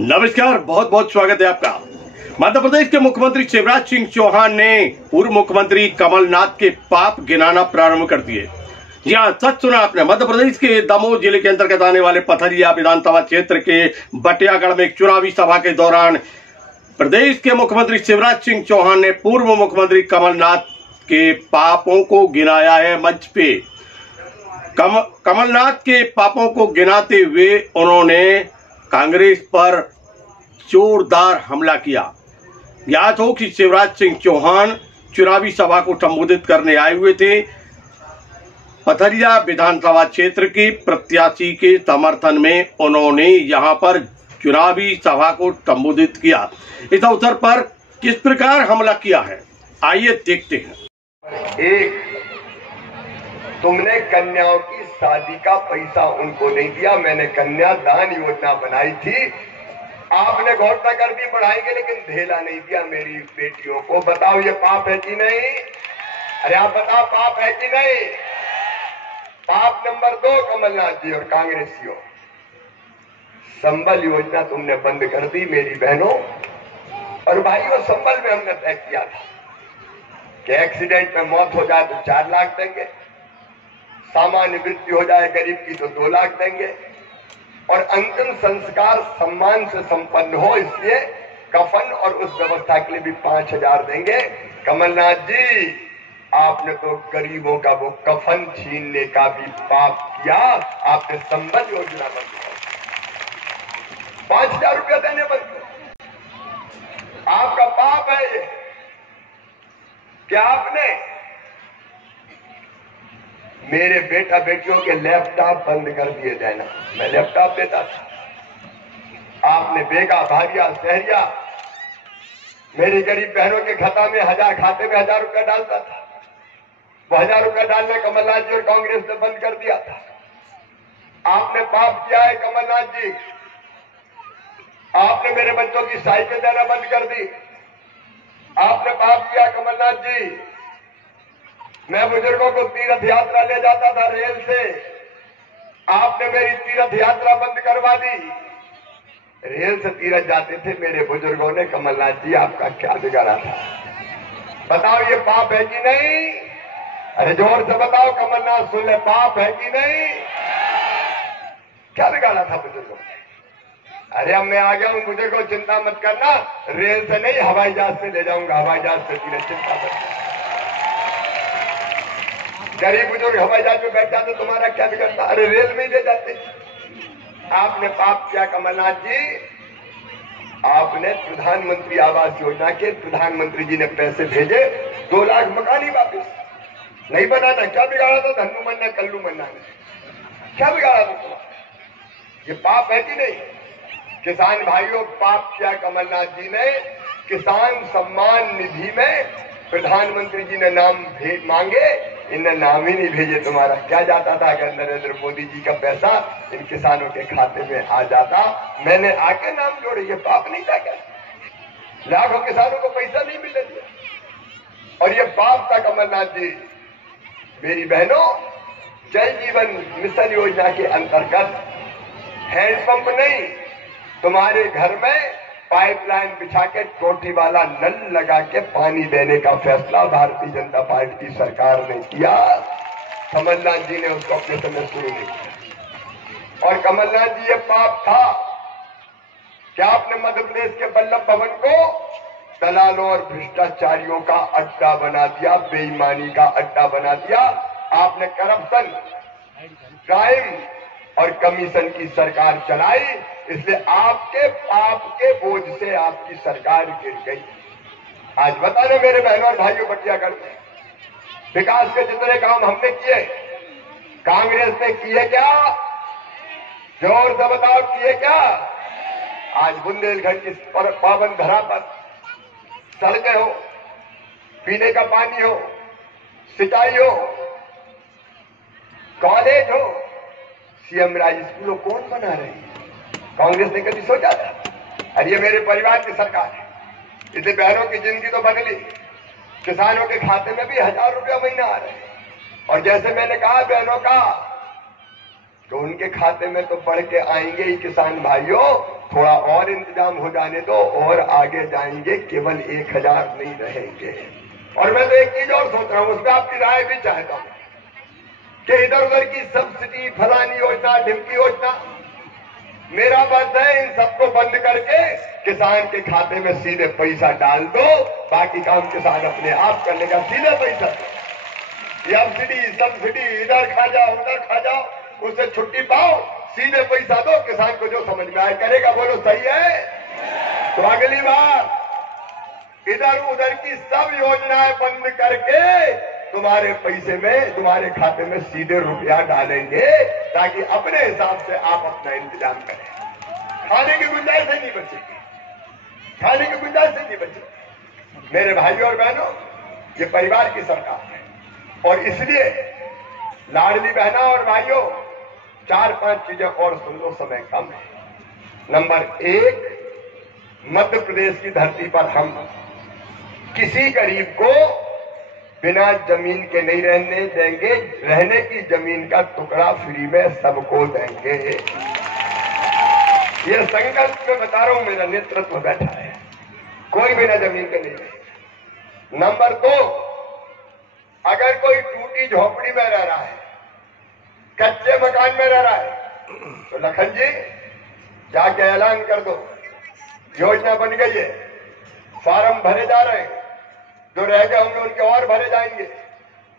नमस्कार, बहुत बहुत स्वागत है आपका। मध्य प्रदेश के मुख्यमंत्री शिवराज सिंह चौहान ने पूर्व मुख्यमंत्री कमलनाथ के पाप गिनाना प्रारंभ कर दिए। जी हाँ, सच सुना आपने। मध्य प्रदेश के दमोह जिले के अंतर्गत आने वाले पथरिया विधानसभा क्षेत्र के बटियागढ़ में एक चुनावी सभा के दौरान प्रदेश के मुख्यमंत्री शिवराज सिंह चौहान ने पूर्व मुख्यमंत्री कमलनाथ के पापों को गिनाया है। मंच पे कमलनाथ के पापों को गिनाते हुए उन्होंने कांग्रेस पर जोरदार हमला किया। याद हो कि शिवराज सिंह चौहान चुनावी सभा को संबोधित करने आए हुए थे। पथरिया विधानसभा क्षेत्र के प्रत्याशी के समर्थन में उन्होंने यहां पर चुनावी सभा को संबोधित किया। इस अवसर पर किस प्रकार हमला किया है, आइए देखते हैं। एक, तुमने कन्याओं की शादी का पैसा उनको नहीं दिया। मैंने कन्यादान योजना बनाई थी, आपने घोषणा कर दी बढ़ाएंगे, लेकिन ढेला नहीं दिया मेरी बेटियों को। बताओ ये पाप है कि नहीं? अरे आप बताओ, पाप है कि नहीं? पाप नंबर 2, कमलनाथ जी और कांग्रेसियों, संबल योजना तुमने बंद कर दी मेरी बहनों और भाइयों। संबल में हमने तय किया था कि एक्सीडेंट में मौत हो जाए तो 4 लाख देंगे, सामान्य मृत्यु हो जाए गरीब की तो 2 लाख देंगे, और अंतिम संस्कार सम्मान से संपन्न हो इसलिए कफन और उस व्यवस्था के लिए भी 5,000 देंगे। कमलनाथ जी, आपने तो गरीबों का वो कफन छीनने का भी पाप किया। आपने संबल योजना बंद कर, 5,000 रुपया देने बंद कर। आपका पाप है ये। क्या आपने मेरे बेटा बेटियों के लैपटॉप बंद कर दिए देना? मैं लैपटॉप देता था। आपने बेगा भारिया सहरिया मेरी गरीब बहनों के खाते में 1000 रुपया डालता था। वो 1000 रुपया डालना कमलनाथ जी और कांग्रेस ने बंद कर दिया था। आपने पाप किया है कमलनाथ जी। आपने मेरे बच्चों की साइकिल देना बंद कर दी। आपने पाप किया कमलनाथ जी। मैं बुजुर्गों को तीर्थ यात्रा ले जाता था रेल से, आपने मेरी तीर्थ यात्रा बंद करवा दी। रेल से तीर्थ जाते थे मेरे बुजुर्गों ने। कमलनाथ जी, आपका क्या बिगाड़ा था? बताओ ये पाप है कि नहीं? अरे जोर से बताओ कमलनाथ, सुन ले, पाप है कि नहीं? क्या बिगाड़ा था बुजुर्गों ने? अरे अब मैं आ गया हूं बुजुर्गों, चिंता मत करना, रेल से नहीं हवाई जहाज से ले जाऊंगा। हवाई जहाज से तीर्थ, चिंता मत करना। गरीब बुजुर्ग हवाई जहाज में बैठ जाते, तुम्हारा क्या बिगड़ता? अरे रेल में ले जाते। आपने पाप किया कमलनाथ जी। आपने प्रधानमंत्री आवास योजना के प्रधानमंत्री जी ने पैसे भेजे, 2 लाख मकान ही वापिस नहीं बनाना। क्या बिगाड़ा था? धन्नू मन्ना कल्लू मन्ना ने क्या बिगाड़ा था तुम्हारा? ये पाप है कि नहीं? किसान भाइयों, पाप किया कमलनाथ जी ने। किसान सम्मान निधि में प्रधानमंत्री जी ने नाम मांगे, इनने नाम ही नहीं भेजे। तुम्हारा क्या जाता था? अगर नरेंद्र मोदी जी का पैसा इन किसानों के खाते में आ जाता, मैंने आके नाम जोड़े। ये पाप नहीं था क्या? लाखों किसानों को पैसा नहीं मिलने दिया और ये पाप था कमलनाथ जी। मेरी बहनों, जल जीवन मिशन योजना के अंतर्गत हैंडपंप नहीं, तुम्हारे घर में पाइपलाइन बिछा के टोटी वाला नल लगा के पानी देने का फैसला भारतीय जनता पार्टी की सरकार ने किया। कमलनाथ जी ने उसको अपने समय शुरू नहीं किया। और कमलनाथ जी, ये पाप था क्या आपने मध्य प्रदेश के वल्लभ भवन को दलालों और भ्रष्टाचारियों का अड्डा बना दिया, बेईमानी का अड्डा बना दिया। आपने करप्शन, क्राइम और कमीशन की सरकार चलाई, इसलिए आपके पाप के बोझ से आपकी सरकार गिर गई। आज बताना मेरे बहनों और भाइयों, बटियागढ़ में विकास के जितने काम हमने किए, कांग्रेस ने किए क्या? जोर से बताओ, किए क्या? आज बुंदेलखंड की पावन धरा पर सड़कें हो, पीने का पानी हो, सिंचाई हो, कॉलेज हो, सीएम राज स्कूलों कौन बना रहे हैं? कांग्रेस ने कभी सोचा था? अरे ये मेरे परिवार की सरकार है, इसलिए बहनों की जिंदगी तो बदली। किसानों के खाते में भी 1000 रुपया महीना आ रहे हैं। और जैसे मैंने कहा बहनों का, तो उनके खाते में तो बढ़ के आएंगे ही किसान भाइयों, थोड़ा और इंतजाम हो जाने दो और आगे जाएंगे, केवल 1000 नहीं रहेंगे। और मैं तो एक चीज और सोच रहा हूं, उसमें आपकी राय भी चाहता हूं कि इधर उधर की सब्सिडी, फलानी योजना, ढिमकी योजना, मेरा मत है इन सबको बंद करके किसान के खाते में सीधे पैसा डाल दो, बाकी काम किसान अपने आप कर लेगा। सीधे पैसा, सब्सिडी इधर खा जाओ उधर खा जाओ, उससे छुट्टी पाओ, सीधे पैसा दो, किसान को जो समझ में आए करेगा। बोलो सही है? तो अगली बार इधर उधर की सब योजनाएं बंद करके तुम्हारे पैसे में, तुम्हारे खाते में सीधे रुपया डालेंगे, ताकि अपने हिसाब से आप अपना इंतजाम करें। खाने की गुंजाइश नहीं बचेगी, खाने की गुंजाइश नहीं बचेगी। मेरे भाइयों और बहनों, ये परिवार की सरकार है, और इसलिए लाडली बहना और भाइयों, 4-5 चीजें और सुन लो, समय कम है। नंबर 1, मध्य प्रदेश की धरती पर हम किसी गरीब को बिना जमीन के नहीं रहने देंगे, रहने की जमीन का टुकड़ा फ्री में सबको देंगे। ये संकल्प में बता रहा हूं, मेरा नेतृत्व बैठा है, कोई बिना जमीन के नहीं रहेगा। नंबर 2, अगर कोई टूटी झोपड़ी में रह रहा है, कच्चे मकान में रह रहा है, तो लखन जी जाके ऐलान कर दो, योजना बन गई है, फार्म भरे जा रहे हैं, जो रह गए होंगे उनके और भरे जाएंगे,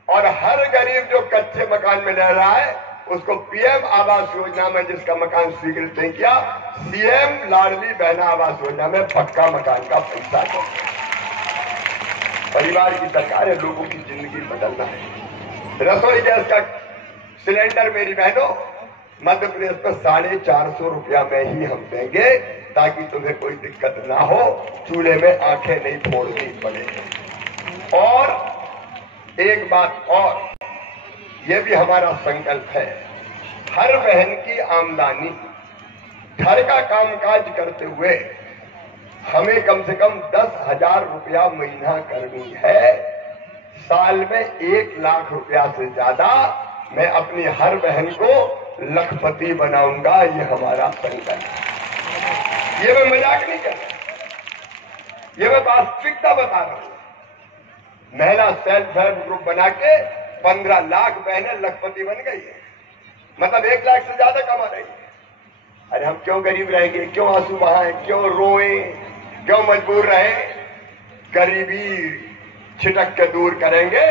और हर गरीब जो कच्चे मकान में रह रहा है उसको पीएम आवास योजना में, जिसका मकान स्वीकृत नहीं किया, सीएम लाडली बहना आवास योजना में पक्का मकान का पैसा दो। परिवार की सरकार है, लोगों की जिंदगी बदलना है। रसोई गैस का सिलेंडर मेरी बहनों मध्य प्रदेश में 450 रुपया में ही हम देंगे, ताकि तुम्हें कोई दिक्कत ना हो, चूल्हे में आंखें नहीं फोड़नी पड़े। और एक बात और, ये भी हमारा संकल्प है, हर बहन की आमदनी घर का कामकाज करते हुए हमें कम से कम 10,000 रुपया महीना करनी है। साल में 1 लाख रुपया से ज्यादा मैं अपनी हर बहन को लखपति बनाऊंगा, ये हमारा संकल्प है। ये मैं मजाक नहीं कर रहा, ये मैं वास्तविकता बता रहा हूं। महिला सेल्फ हेल्प ग्रुप बना के 15 लाख बहनें लखपति बन गई है, मतलब 1 लाख से ज्यादा कमा रही है। अरे हम क्यों गरीब रहेंगे, क्यों आंसू बहाएं, क्यों रोएं, क्यों मजबूर रहें? गरीबी छिटक के दूर करेंगे,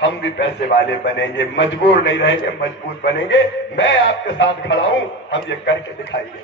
हम भी पैसे वाले बनेंगे, मजबूर नहीं रहेंगे, मजबूत बनेंगे। मैं आपके साथ खड़ा हूं, हम ये करके दिखाएंगे।